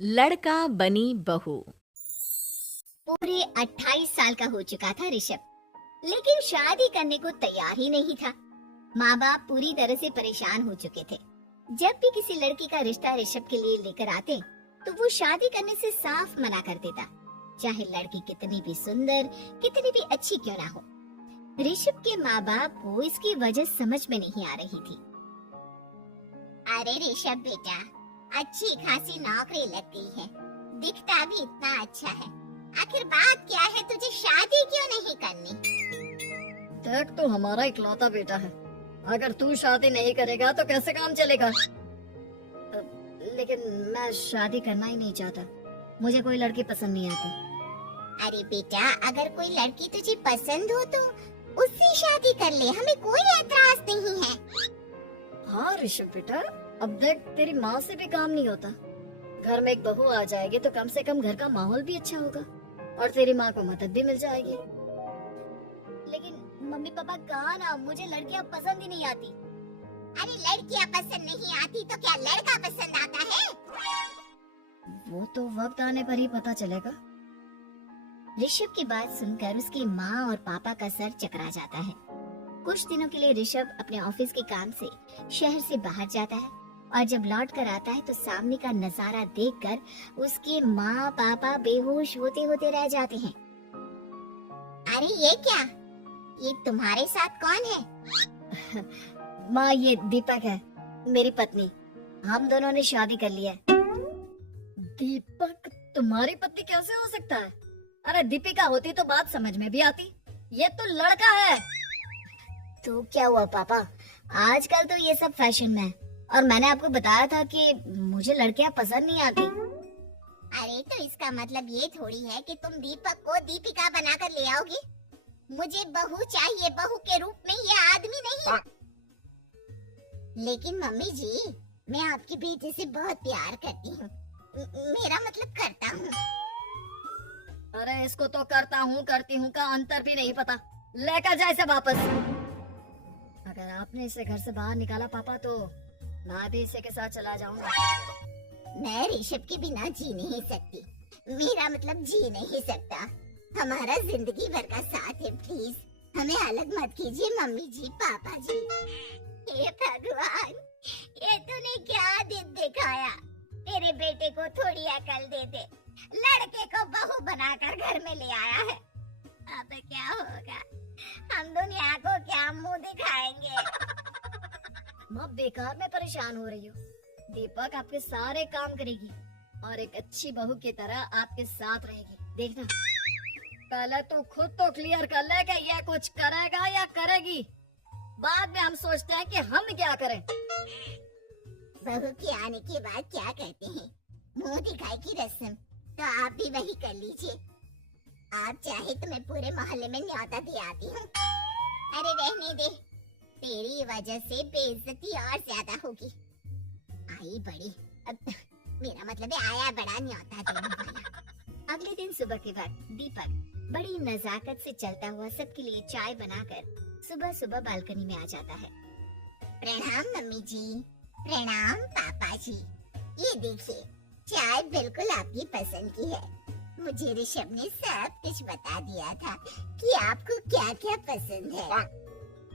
लड़का बनी बहू। पूरे 28 साल का हो चुका था ऋषभ, लेकिन शादी करने को तैयार ही नहीं था। माँ बाप पूरी तरह से परेशान हो चुके थे। जब भी किसी लड़की का रिश्ता ऋषभ के लिए लेकर आते तो वो शादी करने से साफ मना कर देता, चाहे लड़की कितनी भी सुंदर, कितनी भी अच्छी क्यों ना हो। ऋषभ के माँ बाप को इसकी वजह समझ में नहीं आ रही थी। अरे ऋषभ बेटा, अच्छी खासी नौकरी लग गई है, दिखता भी इतना अच्छा है, आखिर बात क्या है, तुझे शादी क्यों नहीं करनी? देख, तो हमारा इकलौता बेटा है, अगर तू शादी नहीं करेगा तो कैसे काम चलेगा? लेकिन मैं शादी करना ही नहीं चाहता, मुझे कोई लड़की पसंद नहीं आती। अरे बेटा, अगर कोई लड़की तुझे पसंद हो तो उससे शादी कर ले, हमें कोई एतराज नहीं है। हाँ ऋषभ बेटा, अब देख, तेरी माँ से भी काम नहीं होता। घर में एक बहू आ जाएगी तो कम से कम घर का माहौल भी अच्छा होगा और तेरी माँ को मदद भी मिल जाएगी। लेकिन मम्मी पापा कहा ना, मुझे लड़कियाँ पसंद ही नहीं आती। अरे लड़कियाँ पसंद नहीं आती तो क्या लड़का पसंद आता है? वो तो वक्त आने पर ही पता चलेगा। ऋषभ की बात सुनकर उसकी माँ और पापा का सर चकरा जाता है। कुछ दिनों के लिए ऋषभ अपने ऑफिस के काम से शहर से बाहर जाता है और जब लौट कर आता है तो सामने का नजारा देखकर उसके माँ पापा बेहोश होते होते रह जाते हैं। अरे ये क्या, ये तुम्हारे साथ कौन है? माँ, ये दीपक है, मेरी पत्नी। हम दोनों ने शादी कर लिया है। दीपक तुम्हारी पत्नी कैसे हो सकता है? अरे दीपिका होती तो बात समझ में भी आती, ये तो लड़का है। तो क्या हुआ पापा, आजकल तो ये सब फैशन में है और मैंने आपको बताया था कि मुझे लड़कियां पसंद नहीं आती। अरे तो इसका मतलब ये थोड़ी है कि तुम दीपक को दीपिका बनाकर ले आओगे। मुझे बहू चाहिए, बहू के रूप में, ये आदमी नहीं। लेकिन मम्मी जी, मैं आपकी बेटी से बहुत प्यार करती हूँ, मेरा मतलब करता हूँ। अरे इसको तो करता हूँ करती हूँ का अंतर भी नहीं पता, लेकर जाए इसे वापस। अगर आपने इसे घर से बाहर निकाला पापा तो मैं भी इसे के साथ चला जाऊंगा। मैं ऋषभ के बिना जी नहीं सकती, मेरा मतलब जी नहीं सकता। हमारा जिंदगी भर का साथ है, प्लीज हमें अलग मत कीजिए मम्मी जी, पापा जी। हे भगवान, ये तूने क्या दिन दिखाया? तेरे बेटे को थोड़ी अकल दे दे, लड़के को बहू बनाकर घर में ले आया है। अब क्या होगा, हम दुनिया को क्या मुंह दिखाएंगे? माँ बेकार में परेशान हो रही हो, दीपक आपके सारे काम करेगी और एक अच्छी बहू की तरह आपके साथ रहेगी, देखना। पहले तो खुद तो क्लियर कर ले कि यह कुछ करेगा या करेगी, बाद में हम सोचते हैं कि हम क्या करें। बहू के आने के बाद क्या कहते हैं, मुंह दिखाई की रस्म, तो आप भी वही कर लीजिए। आप चाहे तो मैं पूरे मोहल्ले में न्योता दे आती हूँ। अरे रहने दे, तेरी वजह से बेइज्जती और ज्यादा होगी। आई बड़ी, अब मेरा मतलब है आया बड़ा न्योता देने वाला। अगले दिन सुबह के वक्त दीपक बड़ी नजाकत से चलता हुआ सबके लिए चाय बनाकर सुबह सुबह बालकनी में आ जाता है। प्रणाम मम्मी जी, प्रणाम पापा जी। ये देखिए, चाय बिल्कुल आपकी पसंद की है। मुझे ऋषभ ने सब कुछ बता दिया था कि आपको क्या क्या पसंद है।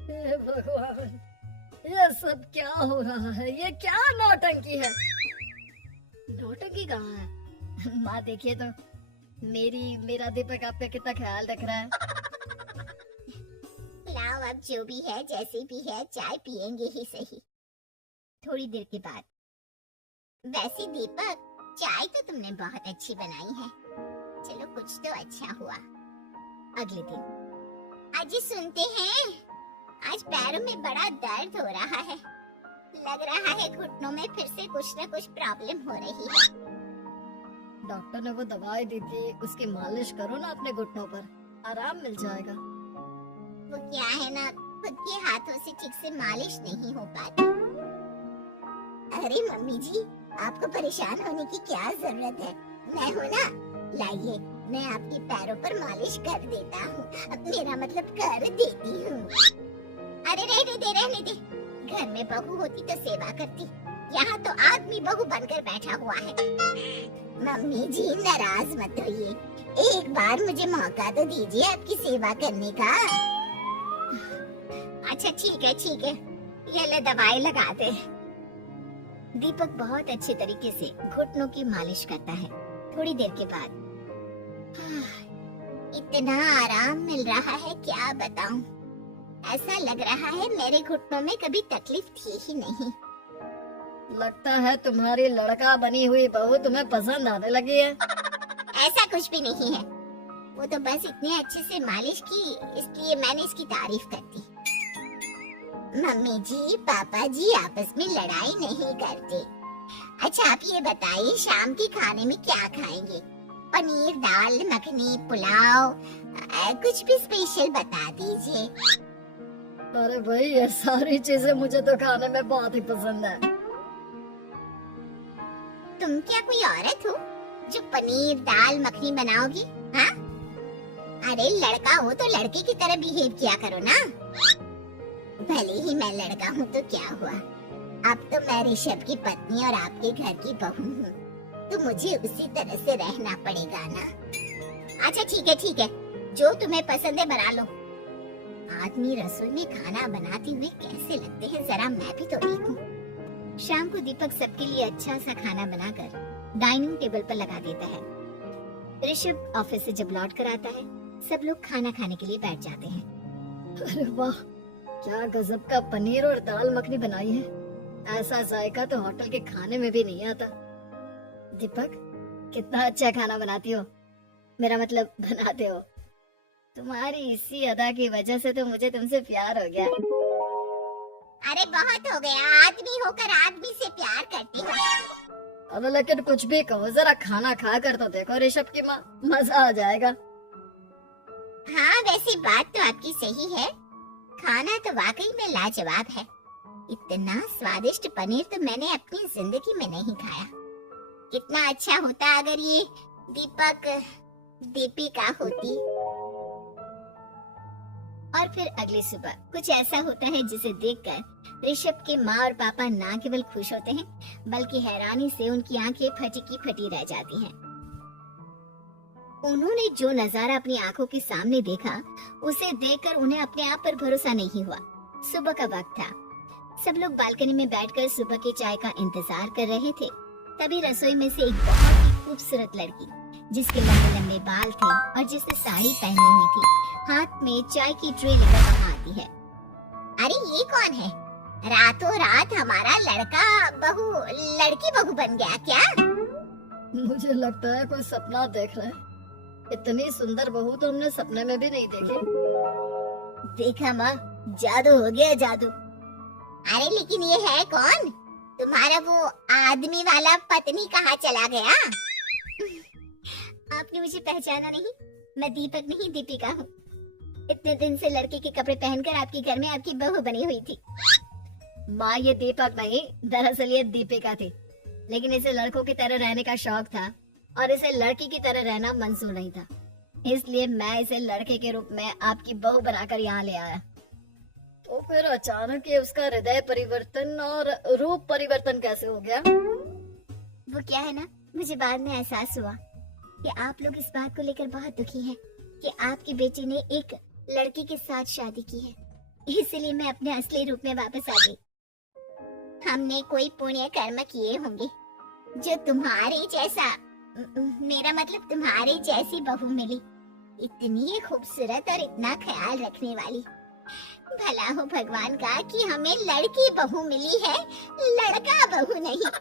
हे भगवान, ये सब क्या हो रहा है? ये क्या नौटंकी है? नौटंकी कहाँ है? माँ देखिए तो, मेरा दीपक आप पे कितना ख्याल रख रहा है। लाओ, अब जो भी है, जैसे भी है, चाय पियेंगे ही सही। थोड़ी देर के बाद, वैसे दीपक, चाय तो तुमने बहुत अच्छी बनाई है, चलो कुछ तो अच्छा हुआ। अगले दिन, आज सुनते हैं, आज पैरों में बड़ा दर्द हो रहा है, लग रहा है घुटनों में फिर से कुछ न कुछ प्रॉब्लम हो रही है। डॉक्टर ने वो दवाई दी थी, उसकी मालिश करो ना अपने घुटनों पर, आराम मिल जाएगा। वो क्या है ना, खुद के हाथों से ठीक से मालिश नहीं हो पाती। अरे मम्मी जी, आपको परेशान होने की क्या जरूरत है, मैं हूँ ना, लाइए मैं आपके पैरों पर मालिश कर देता हूँ, मेरा मतलब कर देती हूँ। अरे रहने दे, घर में बहू होती तो सेवा करती, यहाँ तो आदमी बहू बनकर बैठा हुआ है। मम्मी जी नाराज मत होइए, एक बार मुझे मौका तो दीजिए आपकी सेवा करने का। अच्छा ठीक है, ये ले दवाई लगा दे। दीपक बहुत अच्छे तरीके से घुटनों की मालिश करता है। थोड़ी देर के बाद इतना आराम मिल रहा है क्या बताऊं, ऐसा लग रहा है मेरे घुटनों में कभी तकलीफ थी ही नहीं। लगता है तुम्हारी लड़का बनी हुई बहू तुम्हें पसंद आने लगी है। ऐसा कुछ भी नहीं है, वो तो बस इतने अच्छे से मालिश की इसलिए मैंने इसकी तारीफ कर दी। मम्मी जी पापा जी आपस में लड़ाई नहीं करते। अच्छा आप ये बताइए शाम के खाने में क्या खाएंगे? पनीर दाल मखनी पुलाव, कुछ भी स्पेशल बता दीजिए। अरे भाई ये सारी चीजें मुझे तो खाने में बहुत ही पसंद है। तुम क्या कोई औरत हो जो पनीर दाल मखनी बनाओगी? हाँ? अरे लड़का हो तो लड़के की तरह बिहेव किया करो ना। भले ही मैं लड़का हूँ तो क्या हुआ, अब तो मैं ऋषभ की पत्नी और आपके घर की बहू हूँ, तो मुझे उसी तरह से रहना पड़ेगा ना। अच्छा ठीक है, जो तुम्हें पसंद है बना लो। आदमी रसोई में खाना बनाते हुए कैसे लगते हैं जरा मैं भी तो देखूं। शाम को दीपक सबके लिए अच्छा सा खाना बनाकर डाइनिंग टेबल पर लगा देता है। ऋषभ ऑफिस से जब लौट कर आता है सब लोग खाना खाने के लिए बैठ जाते हैं। अरे वाह क्या गजब का पनीर और दाल मखनी बनाई है, ऐसा जायका तो होटल के खाने में भी नहीं आता। दीपक कितना अच्छा खाना बनाती हो, मेरा मतलब बनाते हो। तुम्हारी इसी अदा की वजह से तो मुझे तुमसे प्यार हो गया। अरे बहुत हो गया, आदमी होकर आदमी से प्यार करती हो। अब लेकिन कुछ भी कहो जरा खाना खा कर तो देखो ऋषभ की माँ, मजा आ जाएगा। हाँ वैसी बात तो आपकी सही है, खाना तो वाकई में लाजवाब है। इतना स्वादिष्ट पनीर तो मैंने अपनी जिंदगी में नहीं खाया। कितना अच्छा होता अगर ये दीपिका होती। और फिर अगली सुबह कुछ ऐसा होता है जिसे देखकर ऋषभ के माँ और पापा ना केवल खुश होते हैं बल्कि हैरानी से उनकी आंखें फटी की फटी रह जाती हैं। उन्होंने जो नजारा अपनी आंखों के सामने देखा उसे देखकर उन्हें अपने आप पर भरोसा नहीं हुआ। सुबह का वक्त था, सब लोग बालकनी में बैठकर सुबह की चाय का इंतजार कर रहे थे। तभी रसोई में से एक बहुत ही खूबसूरत लड़की जिसके लंबे लंबे बाल थे और जिसने साड़ी पहनी हुई थी, हाथ में चाय की ट्रे लेकर वहाँ आती है। अरे ये कौन है? रातों रात हमारा लड़की बहू बन गया क्या? मुझे लगता है कोई सपना देख रहा है, इतनी सुंदर बहू तो हमने सपने में भी नहीं देखी। देखा माँ, जादू हो गया जादू। अरे लेकिन ये है कौन? तुम्हारा वो आदमी वाला पत्नी कहाँ चला गया? आपने मुझे पहचाना नहीं? मैं दीपक नहीं दीपिका हूँ। इतने दिन से लड़के के कपड़े पहनकर आपके घर में आपकी बहू बनी हुई थी। माँ ये दीपक नहीं, दरअसल ये दीपिका थी, लेकिन इसे लड़कों की तरह रहने का शौक था और इसे लड़की की तरह रहना मंजूर नहीं था, इसलिए मैं इसे लड़के के रूप में आपकी बहू बनाकर यहाँ ले आया। तो फिर अचानक ये उसका हृदय परिवर्तन और रूप परिवर्तन कैसे हो गया? वो क्या है ना, मुझे बाद में एहसास हुआ कि आप लोग इस बात को लेकर बहुत दुखी हैं कि आपकी बेटी ने एक लड़की के साथ शादी की है, इसलिए मैं अपने असली रूप में वापस आ गई। हमने कोई पुण्य कर्म किए होंगे जो तुम्हारे जैसा, मेरा मतलब तुम्हारे जैसी बहू मिली, इतनी खूबसूरत और इतना ख्याल रखने वाली। भला हो भगवान का कि हमें लड़की बहू मिली है, लड़का बहू नहीं।